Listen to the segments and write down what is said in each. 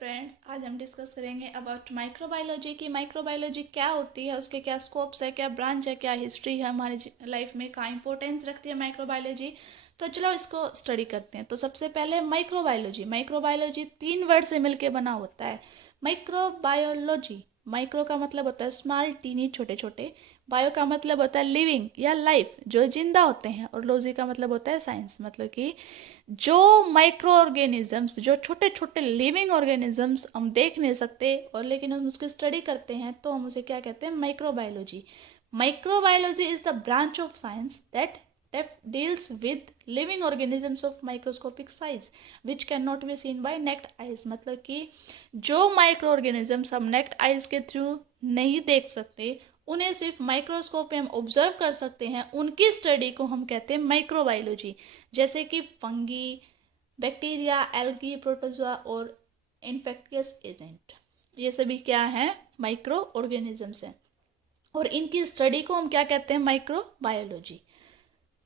Friends, आज हम discuss करेंगे अबाउट माइक्रोबायोलॉजी की माइक्रोबायोलॉजी क्या होती है, उसके क्या स्कोप्स है, क्या ब्रांच है, क्या हिस्ट्री है, हमारी लाइफ में क्या इंपॉर्टेंस रखती है माइक्रोबायोलॉजी। तो चलो इसको स्टडी करते हैं। तो सबसे पहले माइक्रोबायोलॉजी माइक्रोबायोलॉजी 3 वर्ड से मिलकर बना होता है। माइक्रोबायोलॉजी, माइक्रो का मतलब होता है स्मॉल टीनी छोटे छोटे, बायो का मतलब होता है लिविंग या लाइफ जो जिंदा होते हैं, और लॉजी का मतलब होता है साइंस, मतलब कि जो माइक्रो ऑर्गेनिजम्स, जो छोटे छोटे लिविंग ऑर्गेनिजम्स हम देख नहीं सकते और लेकिन हम उसकी स्टडी करते हैं, तो हम उसे क्या कहते हैं, microbiology. Microbiology is the branch of science that deals with living organisms of microscopic size which cannot be seen by naked eyes। मतलब कि जो माइक्रो ऑर्गेनिजम्स हम नेक्ड आइज के थ्रू नहीं देख सकते, उन्हें सिर्फ माइक्रोस्कोप में हम ऑब्जर्व कर सकते हैं, उनकी स्टडी को हम कहते हैं माइक्रोबायोलॉजी। जैसे कि फंगी, बैक्टीरिया, एल्गी, प्रोटोजोआ और इन्फेक्टियस एजेंट, ये सभी क्या हैं, माइक्रो ऑर्गेनिजम्स हैं, और इनकी स्टडी को हम क्या कहते हैं, microbiology.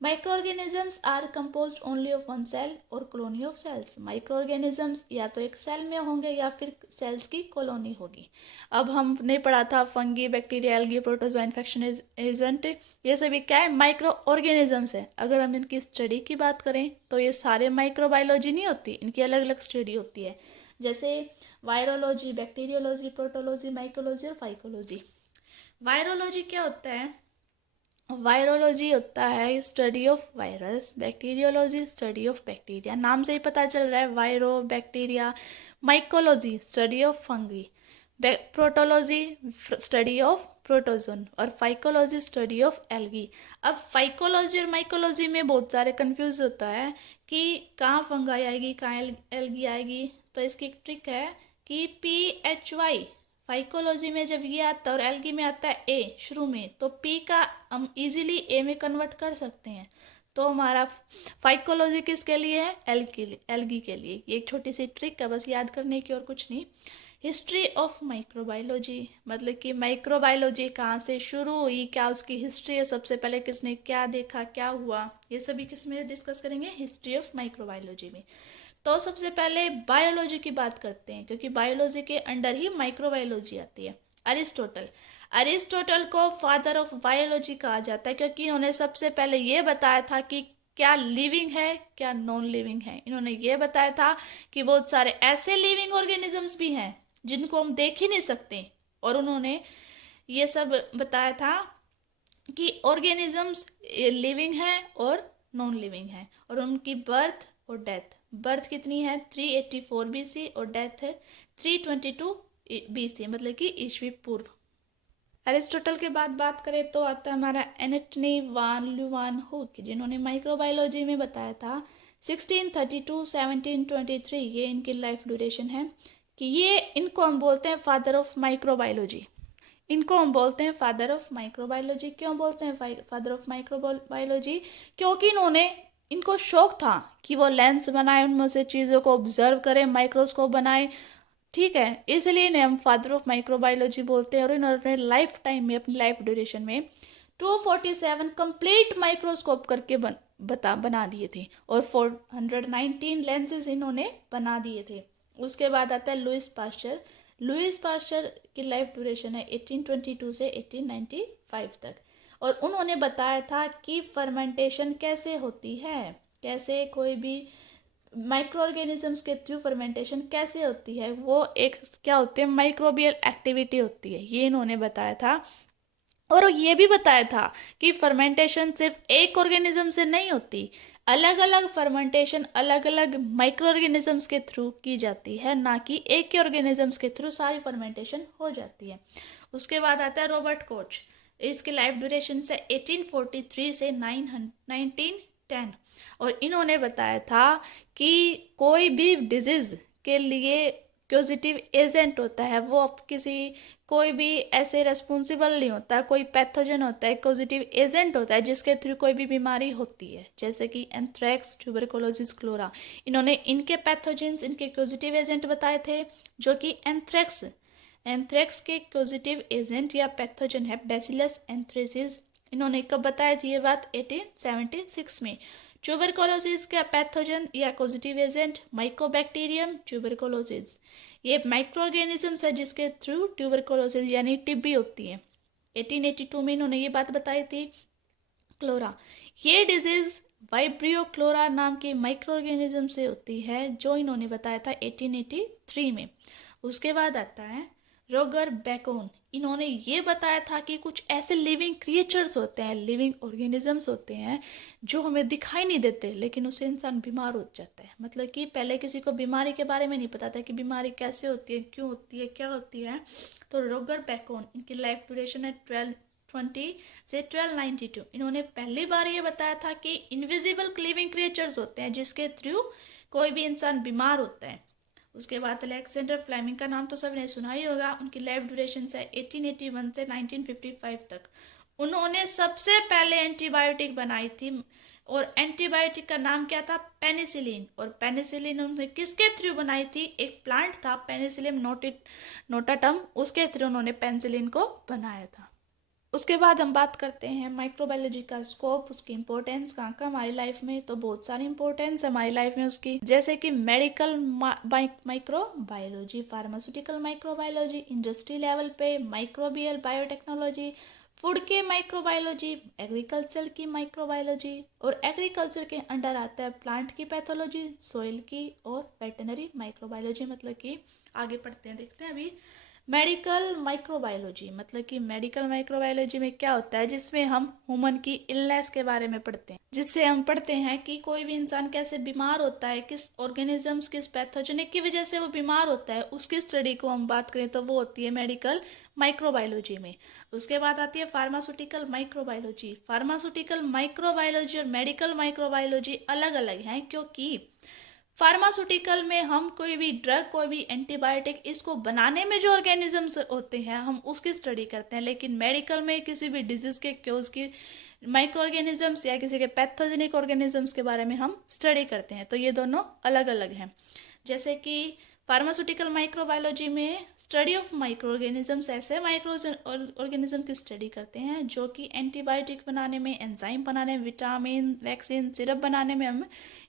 Microorganisms are composed only of one cell और कॉलोनी ऑफ सेल्स। माइक्रोऑर्गेनिजम्स या तो एक सेल में होंगे या फिर सेल्स की कॉलोनी होगी। अब हमने पढ़ा था fungi, bacteria, algae, protozoa, infection agent, ये सभी क्या है, माइक्रो ऑर्गेनिजम्स है। अगर हम इनकी स्टडी की बात करें तो ये सारे माइक्रोबायोलॉजी नहीं होती, इनकी अलग अलग स्टडी होती है। जैसे वायरोलॉजी, बैक्टीरियोलॉजी, प्रोटोलॉजी, माइकोलॉजी और फाइकोलॉजी। वायरोलॉजी क्या होता है, वायरोलॉजी होता है study of virus, bacteriology study of bacteria, नाम से ही पता चल रहा है, viro bacteria. Mycology study of fungi, protology study of protozoan, और फाइकोलॉजी स्टडी ऑफ एल्गी। अब फाइकोलॉजी और माइकोलॉजी में बहुत सारे कंफ्यूज होता है कि कहाँ फंगाई आएगी, कहाँ एल्गी आएगी। तो इसकी एक ट्रिक है कि PHY फाइकोलॉजी में जब ये आता है और एल्गी में आता है ए शुरू में, तो पी का हम इजीली ए में कन्वर्ट कर सकते हैं। तो हमारा फाइकोलॉजी किसके लिए है, एल्गी के लिए। ये एक छोटी सी ट्रिक है बस याद करने की और कुछ नहीं। हिस्ट्री ऑफ माइक्रोबायोलॉजी, मतलब कि माइक्रोबायोलॉजी कहाँ से शुरू हुई, क्या उसकी हिस्ट्री है, सबसे पहले किसने क्या देखा, क्या हुआ, ये सभी किस में डिस्कस करेंगे, हिस्ट्री ऑफ माइक्रोबायोलॉजी में। तो सबसे पहले बायोलॉजी की बात करते हैं, क्योंकि बायोलॉजी के अंडर ही माइक्रोबायोलॉजी आती है। अरिस्टोटल, अरिस्टोटल को फादर ऑफ बायोलॉजी कहा जाता है, क्योंकि इन्होंने सबसे पहले ये बताया था कि क्या लिविंग है, क्या नॉन लिविंग है। इन्होंने ये बताया था कि बहुत सारे ऐसे लिविंग ऑर्गेनिजम्स भी हैं जिनको हम देख ही नहीं सकते, और उन्होंने ये सब बताया था कि ऑर्गेनिजम्स लिविंग है और नॉन लिविंग है, और उनकी बर्थ और डेथ। बर्थ कितनी है, 384 BC, और डेथ है 322 BC, मतलब कि ईस्वी पूर्व। अरिस्टोटल के बाद बात करें तो आता है हमारा एंटनी वान ल्यूवानहुक, जिन्होंने माइक्रोबायोलॉजी में बताया था 1632-1723, ये इनकी लाइफ ड्यूरेशन है, कि ये इनको हम बोलते हैं फादर ऑफ माइक्रोबायोलॉजी। इनको हम बोलते हैं फादर ऑफ माइक्रोबायोलॉजी। क्यों बोलते हैं फादर ऑफ माइक्रोबायोलॉजी, क्योंकि इनको शौक था कि वो लेंस बनाए, उनमें से चीज़ों को ऑब्जर्व करें, माइक्रोस्कोप बनाए, ठीक है, इसलिए इन्हें हम फादर ऑफ माइक्रोबायोलॉजी बोलते हैं। और इन्होंने अपने लाइफ टाइम में, अपनी लाइफ ड्यूरेशन में 247 कंप्लीट माइक्रोस्कोप करके बना दिए थे, और 419 लेंसेज इन्होंने बना दिए थे। उसके बाद आता है लुइस पास्चर। लुइस पास्चर की लाइफ ड्यूरेशन है 1822 से 1895 तक, और उन्होंने बताया था कि फर्मेंटेशन कैसे होती है, कैसे कोई भी माइक्रो ऑर्गेनिजम्स के थ्रू फर्मेंटेशन कैसे होती है, वो एक क्या होती है, माइक्रोबियल एक्टिविटी होती है, ये इन्होंने बताया था। और ये भी बताया था कि फर्मेंटेशन सिर्फ एक ऑर्गेनिज्म से नहीं होती, अलग अलग फर्मेंटेशन अलग अलग माइक्रो ऑर्गेनिजम्स के थ्रू की जाती है, ना कि एक ही ऑर्गेनिजम्स के थ्रू सारी फर्मेंटेशन हो जाती है। उसके बाद आता है रॉबर्ट कोच। इसकी लाइफ ड्यूरेशन से 1843 से 1910, और इन्होंने बताया था कि कोई भी डिजीज के लिए क्यूजिटिव एजेंट होता है, वो अब कोई भी ऐसे रेस्पॉन्सिबल नहीं होता, कोई पैथोजन होता है, क्यूजिटिव एजेंट होता है जिसके थ्रू कोई भी बीमारी होती है, जैसे कि एंथ्रेक्स, ट्यूबरकुलोसिस, क्लोरा। इन्होंने इनके पैथोजेंस, इनके क्यूजिटिव एजेंट बताए थे, जो कि एंथ्रेक्स के क्यूजिटिव एजेंट या पैथोजन है बैसिलस एंथ्रेसिस। इन्होंने कब बताई थी ये बात, 1876 में। ट्यूबरकुलोसिस का पैथोजन या क्यूजिटिव एजेंट माइकोबैक्टीरियम ट्यूबरकुलोसिस। ये माइक्रो ऑर्गेनिजम्स है जिसके थ्रू ट्यूबरकुलोसिस यानी टीबी होती है। 1882 में इन्होंने ये बात बताई थी। क्लोरा, ये डिजीज वाइब्रियो क्लोरा नाम के माइक्रो ऑर्गेनिज्म से होती है, जो इन्होंने बताया था 1883 में। उसके बाद आता है रोगर बैकोन, इन्होंने ये बताया था कि कुछ ऐसे लिविंग क्रिएचर्स होते हैं, लिविंग ऑर्गेनिजम्स होते हैं जो हमें दिखाई नहीं देते, लेकिन उससे इंसान बीमार हो जाता है। मतलब कि पहले किसी को बीमारी के बारे में नहीं पता था कि बीमारी कैसे होती है, क्यों होती है, क्या होती है। तो रोगर बैकोन, इनकी लाइफ ड्यूरेशन है 1220 से 1292। इन्होंने पहली बार ये बताया था कि इनविजिबल लिविंग क्रिएचर्स होते हैं जिसके थ्रू कोई भी इंसान बीमार होता है। उसके बाद अलेक्जेंडर फ्लेमिंग का नाम तो सबने सुना ही होगा। उनकी लाइफ ड्यूरेशन है 1881 से 1955 तक। उन्होंने सबसे पहले एंटीबायोटिक बनाई थी, और एंटीबायोटिक का नाम क्या था? पेनिसिलिन। और पेनिसिलिन उन्होंने किसके थ्रू बनाई थी? एक प्लांट था पेनिसिलियम नोटाटम, उसके थ्रू उन्होंने पेनिसिलिन को बनाया था। उसके बाद हम बात करते हैं माइक्रोबायोलॉजी का स्कोप, उसकी इंपॉर्टेंस कहाँ का हमारी लाइफ में। तो बहुत सारी इंपॉर्टेंस है हमारी लाइफ में उसकी, जैसे कि medical microbiology, pharmaceutical microbiology, industry level पे माइक्रोबियल बायोटेक्नोलॉजी, फूड के माइक्रोबायोलॉजी, एग्रीकल्चर की माइक्रोबायोलॉजी, और एग्रीकल्चर के अंडर आता है प्लांट की पैथोलॉजी, सॉइल की, और वेटनरी माइक्रोबायोलॉजी। मतलब कि आगे पढ़ते हैं, देखते हैं अभी। मेडिकल माइक्रोबायोलॉजी, मतलब कि मेडिकल माइक्रोबायोलॉजी में क्या होता है, जिसमें हम ह्यूमन की इलनेस के बारे में पढ़ते हैं, जिससे हम पढ़ते हैं कि कोई भी इंसान कैसे बीमार होता है, किस ऑर्गेनिजम्स, किस पैथोजेनिक की वजह से वो बीमार होता है, उसकी स्टडी को हम बात करें तो वो होती है मेडिकल माइक्रोबायोलॉजी में। उसके बाद आती है फार्मास्यूटिकल माइक्रोबायोलॉजी। फार्मास्यूटिकल माइक्रोबायोलॉजी और मेडिकल माइक्रोबायोलॉजी अलग अलग हैं, क्योंकि फार्मास्यूटिकल में हम कोई भी ड्रग, कोई भी एंटीबायोटिक, इसको बनाने में जो ऑर्गेनिजम्स होते हैं हम उसकी स्टडी करते हैं, लेकिन मेडिकल में किसी भी डिजीज के क्योज की माइक्रो ऑर्गेनिजम्स या किसी के पैथोजेनिक ऑर्गेनिजम्स के बारे में हम स्टडी करते हैं। तो ये दोनों अलग अलग हैं। जैसे कि फार्मास्यूटिकल माइक्रोबायोलॉजी में स्टडी ऑफ माइक्रो ऑर्गेनिजम्स, ऐसे माइक्रो ऑर्गेनिज्म की स्टडी करते हैं जो कि एंटीबायोटिक बनाने में, एंजाइम बनाने में, विटामिन, वैक्सीन, सिरप बनाने में हम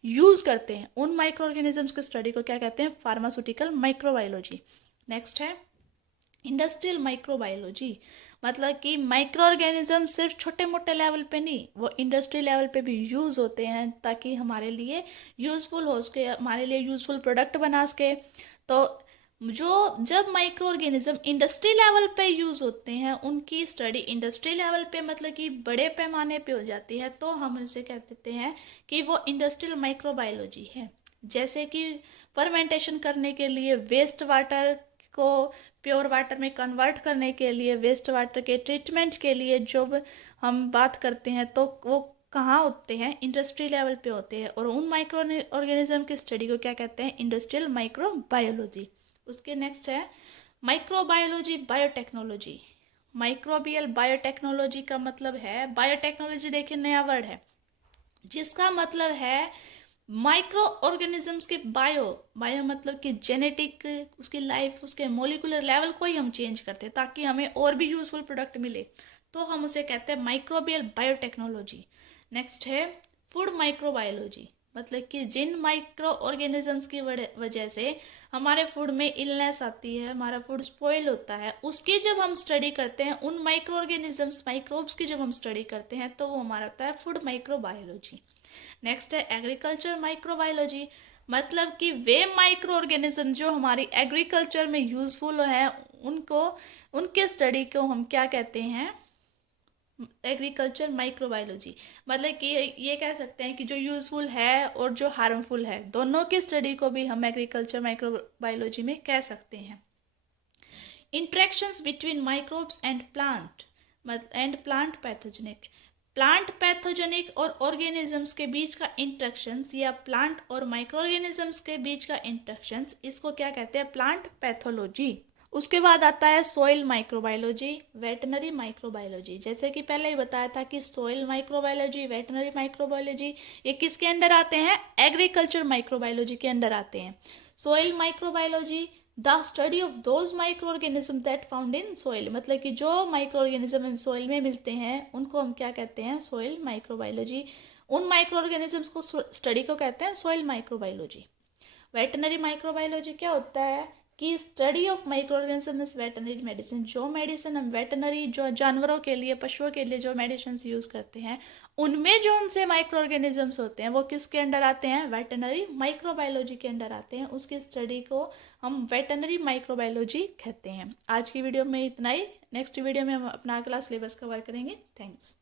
यूज करते हैं। उन माइक्रो ऑर्गेनिजम्स की स्टडी को क्या कहते हैं? Pharmaceutical microbiology. नेक्स्ट है इंडस्ट्रियल माइक्रोबायोलॉजी, मतलब कि माइक्रो ऑर्गेनिज्म सिर्फ छोटे मोटे लेवल पे नहीं, वो इंडस्ट्री लेवल पे भी यूज होते हैं ताकि हमारे लिए यूजफुल हो सके, हमारे लिए यूजफुल प्रोडक्ट बना सके। तो जब माइक्रो ऑर्गेनिज्म इंडस्ट्री लेवल पे यूज होते हैं, उनकी स्टडी इंडस्ट्री लेवल पे मतलब कि बड़े पैमाने पे हो जाती है, तो हम उसे कह देते हैं कि वो इंडस्ट्रियल माइक्रोबायोलॉजी है। जैसे कि फर्मेंटेशन करने के लिए वेस्ट वाटर को प्योर वाटर में कन्वर्ट करने के लिए, वेस्ट वाटर के ट्रीटमेंट के लिए जब हम बात करते हैं तो वो कहाँ होते हैं? इंडस्ट्री लेवल पे होते हैं। और उन माइक्रो ऑर्गेनिज्म की स्टडी को क्या कहते हैं? Industrial microbiology. उसके नेक्स्ट है माइक्रोबायोलॉजी बायोटेक्नोलॉजी। माइक्रोबियल बायोटेक्नोलॉजी का मतलब है, बायोटेक्नोलॉजी देखिए नया वर्ड है, जिसका मतलब है माइक्रो ऑर्गेनिजम्स के बायो मतलब कि जेनेटिक, उसकी लाइफ, उसके मोलिकुलर लेवल को ही हम चेंज करते हैं ताकि हमें और भी यूजफुल प्रोडक्ट मिले, तो हम उसे कहते हैं माइक्रोबियल बायोटेक्नोलॉजी। नेक्स्ट है फूड माइक्रोबायोलॉजी, मतलब कि जिन माइक्रो ऑर्गेनिजम्स की वजह से हमारे फूड में इलनेस आती है, हमारा फूड स्पॉइल होता है, उसकी जब हम स्टडी करते हैं, उन माइक्रो ऑर्गेनिजम्स, माइक्रोब्स की जब हम स्टडी करते हैं, तो वो हमारा होता है फूड माइक्रोबायोलॉजी। नेक्स्ट है एग्रीकल्चर माइक्रोबायोलॉजी, मतलब कि वे माइक्रो ऑर्गेनिज्म जो हमारी एग्रीकल्चर में यूजफुल है, उनको, उनके स्टडी को हम क्या कहते हैं? Agriculture microbiology. मतलब कि ये कह सकते हैं कि जो यूजफुल है और जो हार्मफुल है, दोनों की स्टडी को भी हम एग्रीकल्चर माइक्रोबायोलॉजी में कह सकते हैं। Interactions between microbes and plant pathogenic, plant pathogenic और ऑर्गेनिजम्स के बीच का इंट्रैक्शंस या प्लांट और माइक्रो ऑर्गेनिजम्स के बीच का इंट्रैक्शंस, इसको क्या कहते हैं? Plant pathology. उसके बाद आता है सॉइल माइक्रोबायोलॉजी, वेटनरी माइक्रोबायोलॉजी। जैसे कि पहले ही बताया था कि सॉइल माइक्रोबायोलॉजी, वेटनरी माइक्रोबायोलॉजी, ये किसके अंडर आते हैं? एग्रीकल्चर माइक्रोबायोलॉजी के अंडर आते हैं। Soil microbiology the study of those micro organism that found in soil, मतलब कि जो माइक्रो ऑर्गेनिज्म सॉइल में मिलते हैं उनको हम क्या कहते हैं? Soil microbiology. उन माइक्रो ऑर्गेनिजम्स को स्टडी को कहते हैं सॉइल माइक्रोबायोलॉजी। वेटनरी माइक्रोबायोलॉजी क्या होता है? कि study of micro organism is veterinary medicine. जो मेडिसिन हम वेटनरी, जो जानवरों के लिए, पशुओं के लिए जो मेडिसिन यूज़ करते हैं, उनमें जो उनसे माइक्रो ऑर्गेनिजम्स होते हैं वो किसके अंडर आते हैं? वेटनरी माइक्रोबायोलॉजी के अंडर आते हैं। उसकी स्टडी को हम वेटनरी माइक्रोबायोलॉजी कहते हैं। आज की वीडियो में इतना ही। नेक्स्ट वीडियो में हम अपना अगला सिलेबस कवर करेंगे। थैंक्स।